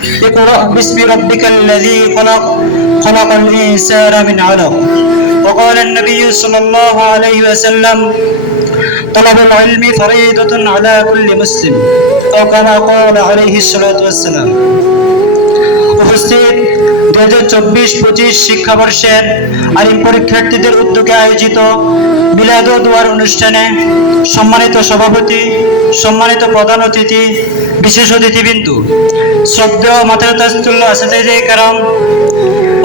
اقرأ باسم ربك الذي خلق خلق الإنسان من علق وقال النبي صلى الله عليه وسلم طلب العلم فريضة على كل مسلم أو كما قال عليه الصلاة والسلام উপস্থিত 2024-25 শিক্ষাবর্ষের আলিম পরীক্ষার্থীদের উদ্যোগে আয়োজিত মিলাদ ও দুয়ার অনুষ্ঠানে সম্মানিত সভাপতি, সম্মানিত প্রধান অতিথি, বিশেষ অতিথিবৃন্দ, শ্রদ্ধেয় মাথার তাজতুল্লাহ আসাতিজে কেরাম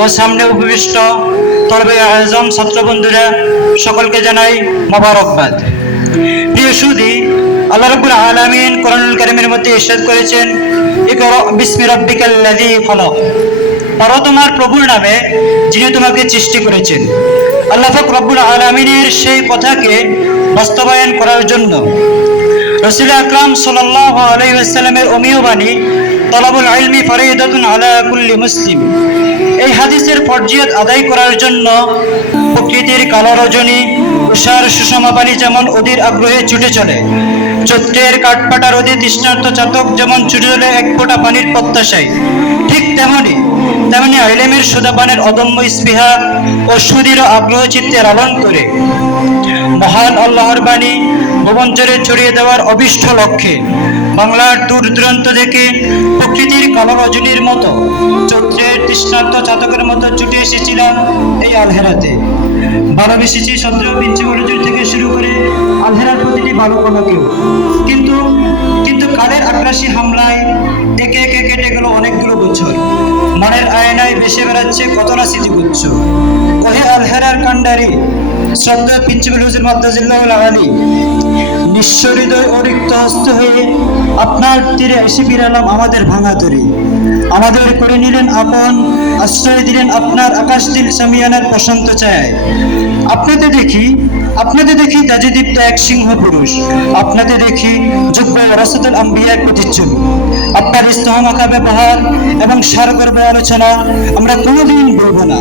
ও সামনে উপবিষ্ট তলবে আজম ছাত্র বন্ধুরা, সকলকে জানাই মোবারকবাদ। প্রিয় সুধী, আল্লাহ রাব্বুল আলামিন কোরআনুল কারীমের মধ্যে ইরশাদ করেছেন, ইকরা বিসমি রাব্বিকাল্লাযী খলাক, পড়ো তোমার প্রভুর নামে যিনি তোমাকে সৃষ্টি করেছেন। আল্লাহ পাক রব্বুল আলামিনের সেই কথাকে বাস্তবায়ন করার জন্য রাসূল আকরাম সাল্লাল্লাহু আলাইহি ওয়াসাল্লামের অমীয় বাণী তলাবুল ইলমি ফরিদাতুন আলা কুল্লি মুসলিম, এই হাদিসের ফরজিয়ত আদায় করার জন্য প্রকৃতির কালো রজনী, উষার সুষমা বাণী যেমন অধীর আগ্রহে ছুটে চলে, চৈত্রের কাঠপাটা রোদে তৃষ্ণার্ত চাতক যেমন ছুটে চলে এক ফোঁটা পানির প্রত্যাশায়, ঠিক তেমনি ইলমের সুধাপানের অদম্য স্পৃহা ও সুদৃঢ় আগ্রহ চিত্তে লালন করে মহান আল্লাহর বাণী ভুবনচরে ছড়িয়ে দেওয়ার অভিষ্ট লক্ষ্যে বাংলার দূর দূরান্ত থেকে প্রকৃতির কালো রজনীর মতো, চৈত্রের তৃষ্ণার্ত চাতকের মতো ছুটে এসেছিলাম এই আলহেরাতে। ভালোবেসেছি 17 বছর থেকে শুরু করে আলহেরার প্রতিটি বালকনাকেও, কিন্তু কালের আগ্রাসী হামলায় একে একে কেটে গেল অনেকগুলো বছর। মনের আয়নায় ভেসে বেড়াচ্ছে কত না স্মৃতিগুচ্ছ। কহে আলহেরার কান্ডারি শ্রদ্ধা প্রিন্সিপাল হুজুর মাদ্দাজিল্লাহুল আলী, নিঃস্ব হৃদয় ও রিক্ত হস্ত হয়ে আপনার তীরে এসে ফিরালাম আমাদের ভাঙা তরে। আমাদের করে নিলেন আপন, আশ্রয় দিলেন আপনার আকাশ দিল সামিয়ানার প্রশান্ত ছায়ায়। আপনাদের দেখি তাজদীপ্ত এক সিংহ পুরুষ, আপনাদের দেখি যুগ্ম রাসূলুল আম্বিয়ার প্রতিচ্ছবি। আপনার ইস্তহামাখা ব্যবহার এবং সারগর্ভ আলোচনা আমরা কোনোদিন ভুলব না।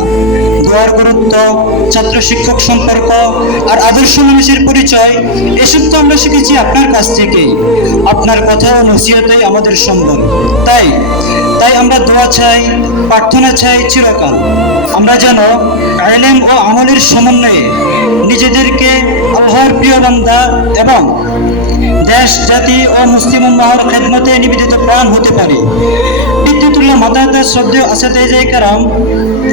দোয়ার গুরুত্ব, ছাত্র শিক্ষক সম্পর্ক আর আদর্শ মানুষের পরিচয়, এসব তো আমরা শিখেছি আপনার কাছ থেকেই। আপনার কথা ও নসিহতই আমাদের সম্বল। তাই আমরা দোয়া চাই, প্রার্থনা চাই চিরকাল আমরা যেন ইলম ও আমলের সমন্বয়ে নিজেদেরকে আল্লাহর প্রিয় বান্দা এবং দেশ, জাতি ও মুসলিম উম্মাহর খেদমতে নিবেদিত প্রাণ হতে পারি। বিদ্যুতুল্লাহ মাদাতার শ্রদ্ধেয় আসাতিজে কেরাম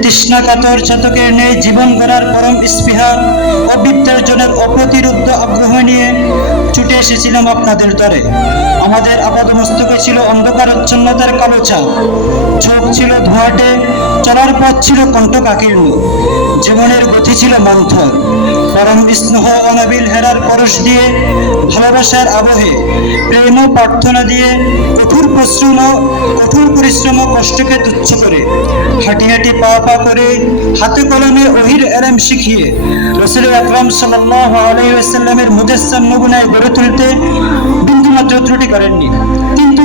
তৃষ্ণা কাতর চাতকের ন্যায় জীবন গড়ার পরম স্পৃহা ও বিদ্যার্জনের অপ্রতিরোধ্য আগ্রহ নিয়ে ছুটে এসেছিলাম আপনাদের দ্বারে। আমাদের আপাদমস্তকে ছিল অন্ধকারচ্ছন্নতার কালো চাপ, চোখ ছিল ধোঁয়াটে, চলার পথ ছিল কণ্ঠকাকীর্ণ, জীবনের গতি ছিল মন্থর। পরম স্নেহ অনাবিল হেরার পরশ দিয়ে, ভালোবাসার আবহে প্রেম ও প্রার্থনা দিয়ে, কঠোর পরিশ্রম ও কষ্টকে তুচ্ছ করে, হাঁটি পা করে, হাতে কলমে ওহির এলম শিখিয়ে রাসূল আকরাম সাল্লাল্লাহু আলাইহি ওয়াসাল্লামের মুজাসসাম নমুনায় গড়ে তুলতে বিন্দুমাত্র ত্রুটি করেননি। কিন্তু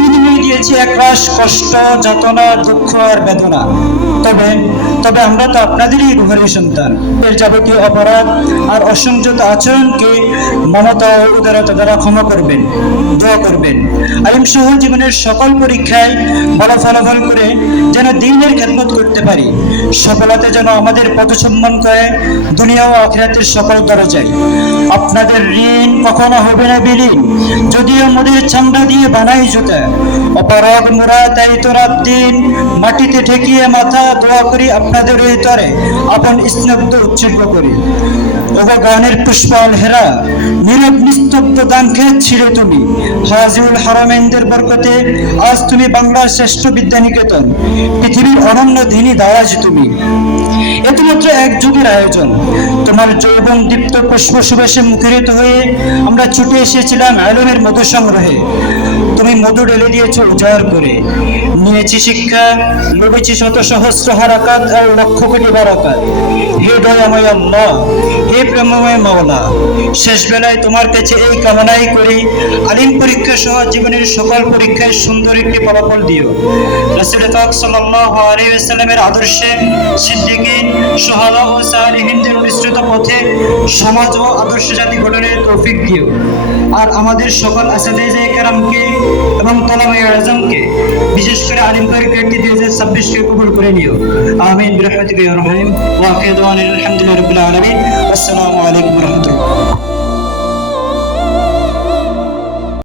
বিনিময়ে দিয়েছে একরাশ কষ্ট, যাতনা, দুঃখ আর বেদনা। তবে আমরা তো আপনাদেরই ঘরের সন্তান। এর যাবতীয় অপরাধ আর অসংযত আচরণকে মমতা ও উদারতা দ্বারা ক্ষমা করবেন, দোয়া করবেন। আলিম সহ জীবনের সকল পরীক্ষায় ভালো ফলাফল করে যেন দ্বীনের খেদমত করতে পারি, সফলতা যেন আমাদের পদসম্মান করে দুনিয়া ও আখিরাতের সকল দরজায়। আপনাদের ঋণ কখনো হবে না বিলীন, যদিও মোদের চামড়া দিয়ে বানাই জুতা। অপরাধ মোরা তাই তো রাত দিন মাটিতে ঠেকিয়ে মাথা দোয়া করি আপনাদের এই তরে আপন স্নিগ্ধ উৎসর্গ করি। ওগো গানের পুষ্প আলহেরা, নীরব নিস্তব্ধ দান খেত ছিলে তুমি। হাজিউল হারামাইনদের বরকতে আজ তুমি বাংলার শ্রেষ্ঠ বিদ্যানিকেতন, পৃথিবীর অনন্য ধিনী দারাজ তুমি। এত মাত্র এক যুগের আয়োজন। তোমার যৌবন দীপ্ত পুষ্প সুবেশে মুখরিত হয়ে আমরা ছুটে এসেছিলাম ইলমের মধু সংগ্রহে। তুমি মধু ঢেলে দিয়েছ উজাড় করে, নিয়েছি শিক্ষা, লুটেছি শত সহস্র হারাকাত আর লক্ষ কোটি বারাকাত। হে দয়াময় আল্লাহ, হে প্রেমময় মাওলা, শেষ বেলায় তোমার কাছে এই কামনাই করি, আলিম পরীক্ষা সহ জীবনের সকল পরীক্ষায় সুন্দর একটি ফলাফল দিও। রাসূল পাক সাল্লাল্লাহু আলাইহি ওয়াসাল্লামের আদর্শে সিদ্দিকীন, শুহাদা ও সালিহিনদের অনুসৃত পথে সমাজ ও আদর্শ জাতি গঠনের তৌফিক দিও। আর আমাদের সকল আসাতিজে কেরামকে এবং তলাবে আজমকে বিশেষ করে আলিম পরীক্ষার্থী 2026 কে কবুল করে নিও। আমিন বিরহমাতিকা ইয়া রহিম। ওয়া আখিরু দাওয়ানা আলহামদুলিল্লাহি রাব্বিল আলামিন। আসসালামু আলাইকুম ওয়া রাহমাতুল্লাহ।